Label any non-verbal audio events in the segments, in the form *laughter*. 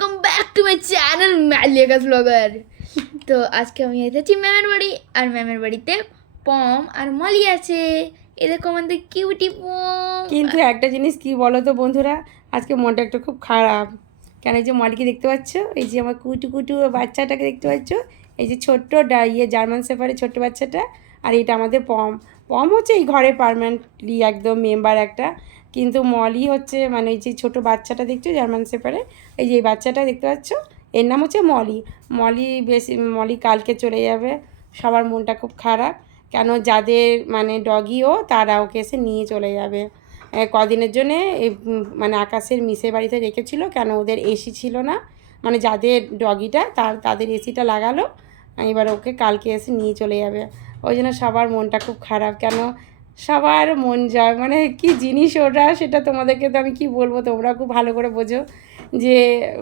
Welcome back to my channel ম্যালিয়াকাস blogger তো আজকে আমি এসেছি ম্যামের বাড়ি, আর ম্যামের বাড়িতে পম আর মলি আছে। এ দেখো আমাদের কিউটি পম। কিন্তু একটা জিনিস কি বলো তো বন্ধুরা, আজকে মনটা একটা খুব খারাপ। কেন এই যে মলিকে দেখতে পাচ্ছ? এই যে আমার কুটু কুটু বাচ্চাটাকে দেখতে পাচ্ছ? এই যে ছোট্ট ইয়ে জার্মান সেফারের ছোট্ট বাচ্চাটা, আর এটা আমাদের পম। পম হচ্ছে এই ঘরে পারমানেন্টলি একদম মেম্বার একটা। কিন্তু মলি হচ্ছে মানে এই যে ছোটো বাচ্চাটা দেখছ, জার্মান সেপারে এই যে বাচ্চাটা দেখতে পাচ্ছ? এর নাম হচ্ছে মলি। মলি বেশি, মলি কালকে চলে যাবে। সবার মনটা খুব খারাপ। কেন যাদের মানে ডগিও তারা ওকে এসে নিয়ে চলে যাবে। কদিনের জন্যে মানে আকাশের মিসের বাড়িতে রেখেছিল, কেন ওদের এসি ছিল না? মানে যাদের ডগিটা তার, তাদের এসিটা লাগালো। এবার ওকে কালকে এসে নিয়ে চলে যাবে। ওই জন্য সবার মনটা খুব খারাপ। কেন সবার মন যায়। মানে কি জিনিস ওটা সেটা তোমাদেরকে তো আমি কি বলব? তোমরা খুব ভালো করে বোঝো যে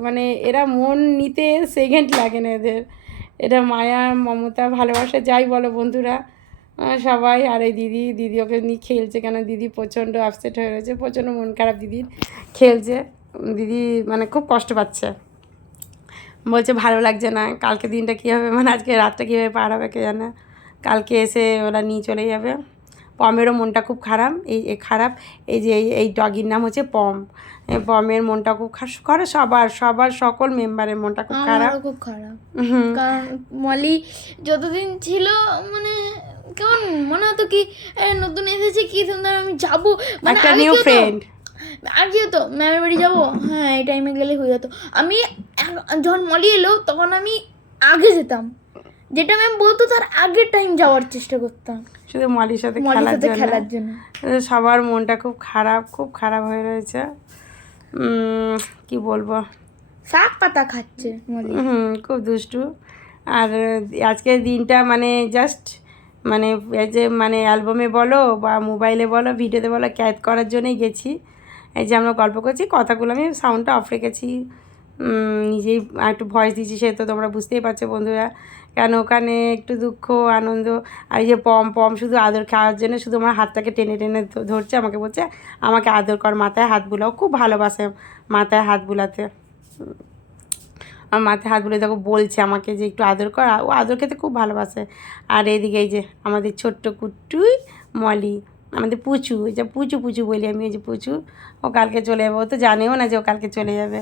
মানে এরা মন নিতে সেকেন্ড লাগে না এদের। এটা মায়া, মমতা, ভালোবাসা, যাই বলো বন্ধুরা। সবাই, আর এই দিদি দিদি ওকে নিয়ে খেলছে কেন? দিদি প্রচণ্ড আপসেট হয়ে রয়েছে, প্রচণ্ড মন খারাপ দিদির। খেলছে। দিদি মানে খুব কষ্ট পাচ্ছে। বলছে, ভালো লাগছে না, কালকে দিনটা কী হবে? মানে আজকে রাতটা কীভাবে পার হবে কে জানে? কালকে এসে ওরা নিয়ে চলে যাবে। পমেরও মনটা খুব খারাপ এই খারাপ এই যে এই- ডগির নাম হচ্ছে পম। পমের মনটা খুব খারাপ করে সবার সবার সকল মেম্বারের মনটা খুব খারাপ। খুব খারাপ। মলি যতদিন ছিল মানে কেমন মনে হতো কি নতুন এসেছে কি সুন্দর আমি যাব। মানে একটা নিউ? ফ্রেন্ড আগে তো ম্যামের বাড়ি যাব হ্যাঁ এই টাইমে গেলে হয়ে যেত। আমি যখন মলি এলো তখন আমি আগে যেতাম। যেটা ম্যাম বলতো তার আগের টাইম যাওয়ার চেষ্টা করতাম। শুধু মালির সাথে মলির খেলার সাথে জন্য। খেলার জন্য। সবার মনটা খুব খারাপ খুব খারাপ হয়ে রয়েছে। কি বলব? শাক পাতা খাচ্ছে হুম খুব দুষ্টু। আর আজকের দিনটা মানে জাস্ট মানে এই যে মানে অ্যালবামে বলো বা মোবাইলে বলো ভিডিওতে বলো ক্যাদ করার জন্যই গেছি। এই যে আমরা গল্প করছি কথাগুলো আমি সাউন্ডটা অফ রেখেছি। নিজেই একটু ভয়েস দিচ্ছি সে তো তোমরা বুঝতেই পারছ বন্ধুরা। কেন? ওখানে একটু দুঃখ, আনন্দ। আর এই যে পম পম শুধু আদর খাওয়ার জন্য শুধু আমার হাতটাকে টেনে টেনে ধরছে, আমাকে বলছে, আমাকে আদর কর মাথায় হাত বুলাও। খুব ভালোবাসে মাথায় হাত বুলাতে। আমার মাথায় হাত বুলিয়ে দেখো, বলছে আমাকে যে একটু আদর কর। ও আদর খেতে খুব ভালোবাসে। আর এদিকে এই যে আমাদের ছোট্ট কুট্টুই মলি, আমাদের পুচু যে পুচু পুচু বলি আমি ওই যে পুচু, ও কালকে চলে যাবে। ও তো জানেও না যে ও কালকে চলে যাবে।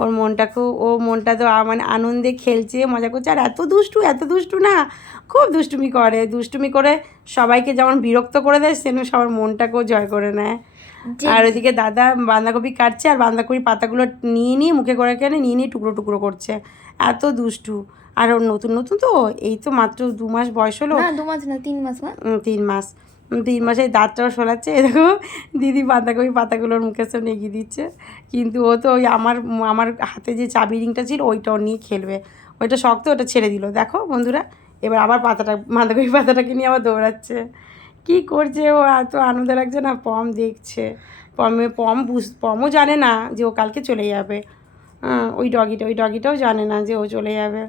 ওর মনটা খুব ও মনটা তো মানে আনন্দে খেলছে মজা করছে। আর এত দুষ্টু এত দুষ্টু না খুব দুষ্টুমি করে। দুষ্টুমি করে সবাইকে যেমন বিরক্ত করে দেয় সেরকম সবার মনটাকেও জয় করে নেয়। আর ওইদিকে দাদা বাঁধাকপি কাটছে আর বাঁধাকপির পাতাগুলো নিয়ে নিয়ে মুখে করে কেনে নিয়ে নিয়ে টুকরো টুকরো করছে। এত দুষ্টু। আর ওর নতুন নতুন তো এই তো মাত্র দু মাস বয়স হলো। দু মাস না তিন মাস তিন মাস। তিন মাসে দাঁতটাও এই দেখো দিদি বাঁধাকপি পাতাগুলোর মুখের সামনে এগিয়ে দিচ্ছে। কিন্তু ও তো ওই আমার আমার হাতে যে চাবি রিংটা ছিল ওইটাও নিয়ে খেলবে। ওইটা শক্ত ওটা ছেড়ে দিল। দেখো বন্ধুরা এবার আবার পাতাটা বাঁধাকপি পাতাটাকে নিয়ে আবার দৌড়াচ্ছে। কি করছে ও? এত আনন্দ লাগছে না? পম দেখছে। পমে পম বুঝ পমও জানে না যে ও কালকে চলে যাবে। হ্যাঁ, ওই ডগিটা ওই ডগিটাও জানে না যে ও চলে যাবে।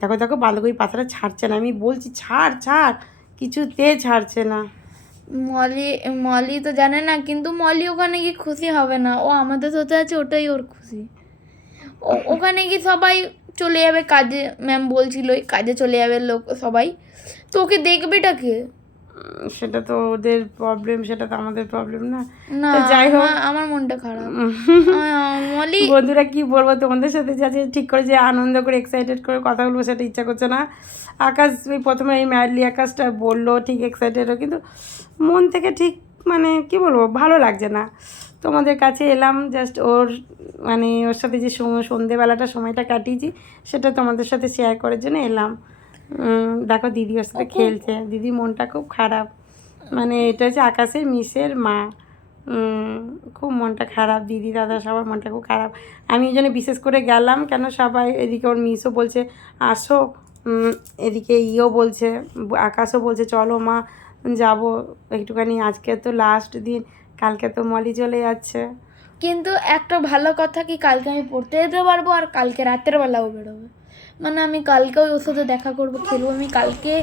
দেখো দেখো বাঁধাকপি পাতাটা ছাড়ছে না। আমি বলছি ছাড় ছাড় কিছুতে ছাড়ছে না। মলি মলি তো জানে না, কিন্তু মলি ওখানে গিয়ে খুশি হবে না। ও আমাদের সাথে আছে, ওটাই ওর খুশি। ও- ওখানে গিয়ে সবাই চলে যাবে, কাজে ম্যাম বলছিল, কাজে চলে যাবে লোক সবাই। তো ওকে দেখবেটা কে? সেটা তো ওদের প্রবলেম সেটা তো আমাদের প্রবলেম না। না যাই হোক। আমার- মনটা খারাপ। *laughs* বন্ধুরা কি বলব তোমাদের সাথে? যে ঠিক করে যে আনন্দ করে এক্সাইটেড করে কথা বলব সেটা ইচ্ছা করছে না। আকাশ ওই প্রথমে এই ম্যাডলি আকাশটা বলল ঠিক এক্সাইটেড কিন্তু মন থেকে ঠিক মানে কি বলব ভালো লাগছে না। তোমাদের কাছে এলাম জাস্ট ওর মানে ওর সাথে যে সময় সন্ধেবেলাটা সময়টা কাটিয়েছি সেটা তোমাদের সাথে শেয়ার করার জন্য এলাম। দেখো দিদি ওর সাথে খেলছে। দিদি মনটা খুব খারাপ। মানে এটা হচ্ছে আকাশের মিসের মা। খুব মনটা খারাপ। দিদি দাদা সবার মনটা খুব খারাপ। আমি এই জন্য বিশেষ করে গেলাম কেন সবাই এদিকে ওর মিসও বলছে আসো। এদিকে ইও বলছে আকাশও বলছে চলো মা যাব। একটুখানি আজকে তো লাস্ট দিন কালকে তো মলি চলে যাচ্ছে। কিন্তু একটা ভালো কথা কি কালকে আমি পড়তে যেতে পারব আর কালকে রাতের বেলাও বেরোবে? মানে আমি কালকে ওর সাথে দেখা করব খেলব। আমি কালকে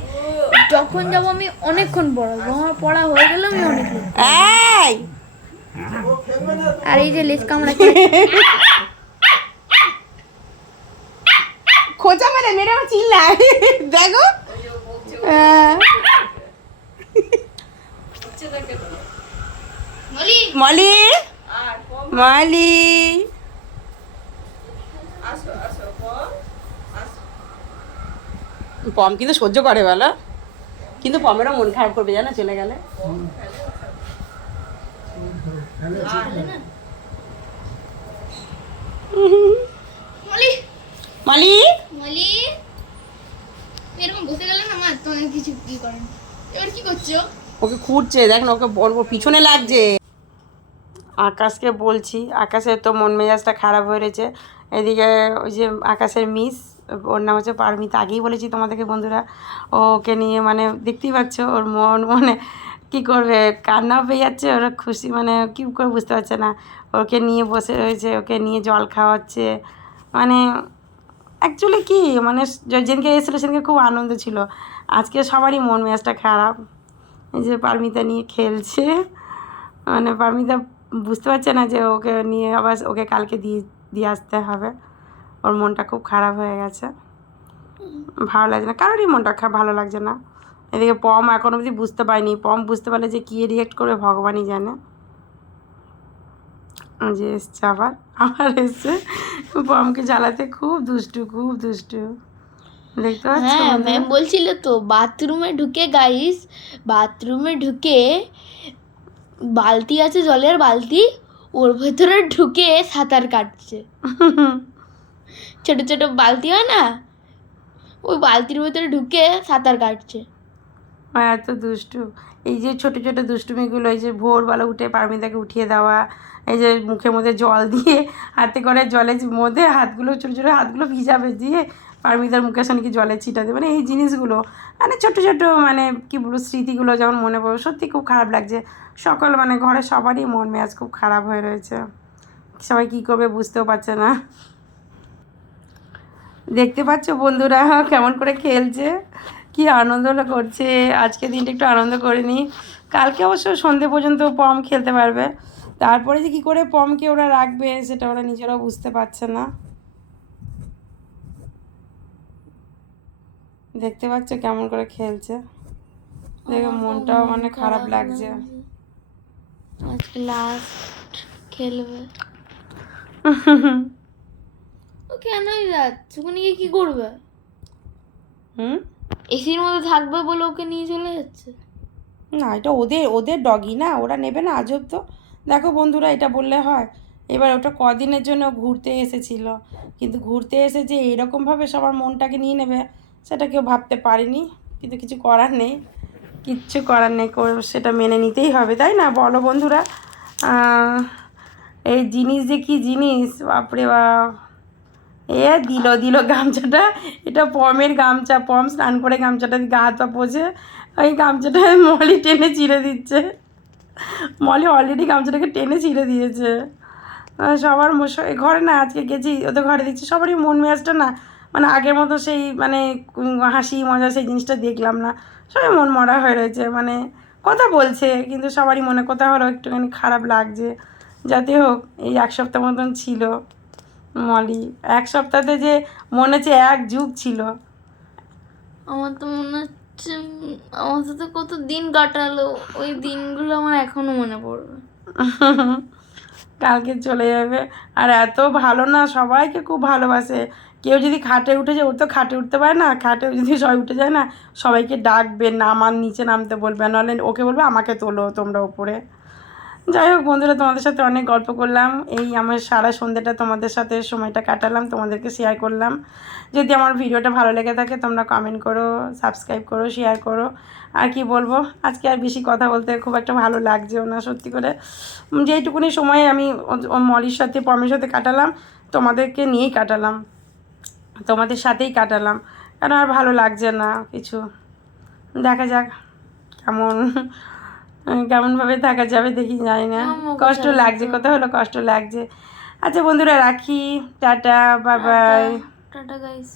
যখন যাব আমি অনেকক্ষণ পড়াবো। আমার পড়া হয়ে গেলে আমি অনেক আর এই যে লেজ কামড়া খেয়ে- মোচা মেরে মেরে আমার চিল্লায়। দেখো। হ্যাঁ। মলি। মলি মলি পম কিন্তু সহ্য করে বলো। কিন্তু পমেরও মন খারাপ করবে জানো চলে গেলে। মলি। মালি? এরকম বসে গেলে না মা তোমার কিছু কি করেন এবার কি করছ? ওকে খুঁড়ছে দেখ না ওকে বলব পিছনে লাগছে। আকাশকে বলছি আকাশের তো মন মেজাজটা খারাপ হয়ে রয়েছে। এদিকে ওই যে আকাশের মিস ওর নাম হচ্ছে পারমিতা। আগেই বলেছি তোমাদেরকে বন্ধুরা, ওকে নিয়ে মানে দেখতেই পাচ্ছ ওর মন মানে কী করবে কান্না পেয়ে যাচ্ছে, ওরা খুশি মানে কী করে বুঝতে পারছে না। ওকে নিয়ে বসে রয়েছে, ওকে নিয়ে জল খাওয়াচ্ছে। মানে অ্যাকচুয়ালি কি মানে যেদিনকে এসেছিল সেদিনকে খুব আনন্দ ছিল। আজকে সবারই মন মেজাজটা খারাপ। এই যে পারমিতা নিয়ে খেলছে মানে পারমিতা বুঝতে পারছে না যে ওকে নিয়ে আবার ওকে কালকে দিয়ে দিয়ে আসতে হবে। ওর মনটা খুব খারাপ হয়ে গেছে। ভালো লাগছে না। কারোরই মনটা ভালো লাগছে না। এদিকে পম এখন অবধি বুঝতে পারিনি। পম বুঝতে পারলে যে কী রিয়েক্ট করবে ভগবানই জানে। যে এসছে আবার। আবার এসছে। পমকে জ্বালাতে খুব দুষ্টু খুব দুষ্টু। দেখতে পাচ্ছ হ্যাঁ? ম্যাম বলছিল তো বাথরুমে ঢুকে গাইস বাথরুমে ঢুকে বালতি আছে জলের বালতি ওর ভেতরে ঢুকে সাঁতার কাটছে। *laughs* ছোট ছোট বালতি হয় না? ওই বালতির ভেতরে ঢুকে সাঁতার কাটছে। এত দুষ্টু। এই যে ছোট ছোট দুষ্টুমিগুলো, এই যে ভোরবেলা উঠে পারমিতাকে উঠিয়ে দেওয়া, এই যে মুখের মধ্যে জল দিয়ে, হাতে করে জলের মধ্যে হাতগুলো, ছোটো ছোটো হাতগুলো ভিজাবে দিয়ে পারমিতার মুখের কি জলে ছিটাতে। মানে এই জিনিসগুলো মানে ছোট ছোট মানে কি বলব, স্মৃতিগুলো যেমন মনে পড়ে, সত্যি খুব খারাপ লাগছে। সকল মানে ঘরে সবারই মন মেজাজ খুব খারাপ হয়ে রয়েছে। সবাই কী করবে বুঝতেও পারছে না। দেখতে পাচ্ছ বন্ধুরা কেমন করে খেলছে? কি আনন্দটা করছে? আজকে দিনটা একটু আনন্দ করে নিই। কালকে অবশ্য সন্ধে পর্যন্ত পম খেলতে পারবে। তারপরে যে কী করে পমকে ওরা রাখবে সেটা ওরা নিজেরাও বুঝতে পারছে না। দেখতে পাচ্ছ কেমন করে খেলছে। দেখে মনটাও মানে খারাপ লাগছে। লাস্ট খেলবে। *laughs* ও কেনই যাচ্ছে ওখানে গিয়ে কি করবে? হুম? এসির মধ্যে থাকবে বলে ওকে নিয়ে চলে যাচ্ছে। না এটা ওদের ওদের ডগি না ওরা নেবে না আজব তো দেখো বন্ধুরা এটা বললে হয়। এবার ওটা কদিনের জন্য ঘুরতে এসেছিল। কিন্তু ঘুরতে এসে যে এরকমভাবে সবার মনটাকে নিয়ে নেবে সেটা কেউ ভাবতে পারেনি। কিন্তু কিছু করার নেই। কিচ্ছু করার নেই সেটা মেনে নিতেই হবে তাই না? বলো বন্ধুরা এই জিনিস যে কি জিনিস? বাপরে বাপ। এ দিল দিল গামছাটা। এটা পমের গামছা, পম স্নান করে গামছাটা গা হাত পা পোছে ওই গামছাটা মলি টেনে চিড়ে দিচ্ছে। মলি অলরেডি গামছাটাকে টেনে চিড়ে দিয়েছে। সবার ঘরে না, আজকে গেছি ওদের ঘরে দিচ্ছি, সবারই মন মেজাজটা না মানে আগের মতো সেই মানে হাসি, মজা সেই জিনিসটা দেখলাম না। সবাই মন মরা হয়ে রয়েছে মানে কথা বলছে, কিন্তু সবারই মনে, কথা হলো একটুখানি খারাপ লাগছে। যাতে হোক, এই এক সপ্তাহ মতন ছিল। মলি এক সপ্তাহতে যে মনে হচ্ছে এক যুগ ছিল। আমার তো মনে হচ্ছে আমার সাথে কত দিন কাটালো ওই দিনগুলো আমার এখনও মনে পড়বে। কালকে চলে যাবে। আর এত ভালো না সবাইকে খুব ভালোবাসে। কেউ যদি খাটে উঠে যায় ওর তো খাটে উঠতে পারে না। খাটে যদি সবাই উঠে যায় না সবাইকে ডাকবে নামান নিচে নামতে বলবে। নাহলে ওকে বলবে আমাকে তোলো তোমরা উপরে। যাই হোক, বন্ধুরা, তোমাদের সাথে অনেক গল্প করলাম। এই আমার সারা সন্ধ্যেটা তোমাদের সাথে সময়টা কাটালাম, তোমাদেরকে শেয়ার করলাম। যদি আমার ভিডিওটা ভালো লেগে থাকে, তোমরা কমেন্ট করো সাবস্ক্রাইব করো শেয়ার করো। আর কি বলব, আজকে আর বেশি কথা বলতে খুব একটা ভালো লাগছেও না, সত্যি করে। যেইটুকুনি সময় আমি মলির সাথে, পমের সাথে কাটালাম, তোমাদেরকে নিয়েই কাটালাম। তোমাদের সাথেই কাটালাম। কেন আর ভালো লাগছে না কিছু? দেখা যাক, কেমন? কেমনভাবে থাকা যাবে দেখি জানি না। কষ্ট লাগছে কোথাও হলো কষ্ট লাগছে। আচ্ছা বন্ধুরা রাখি tata bye bye tata guys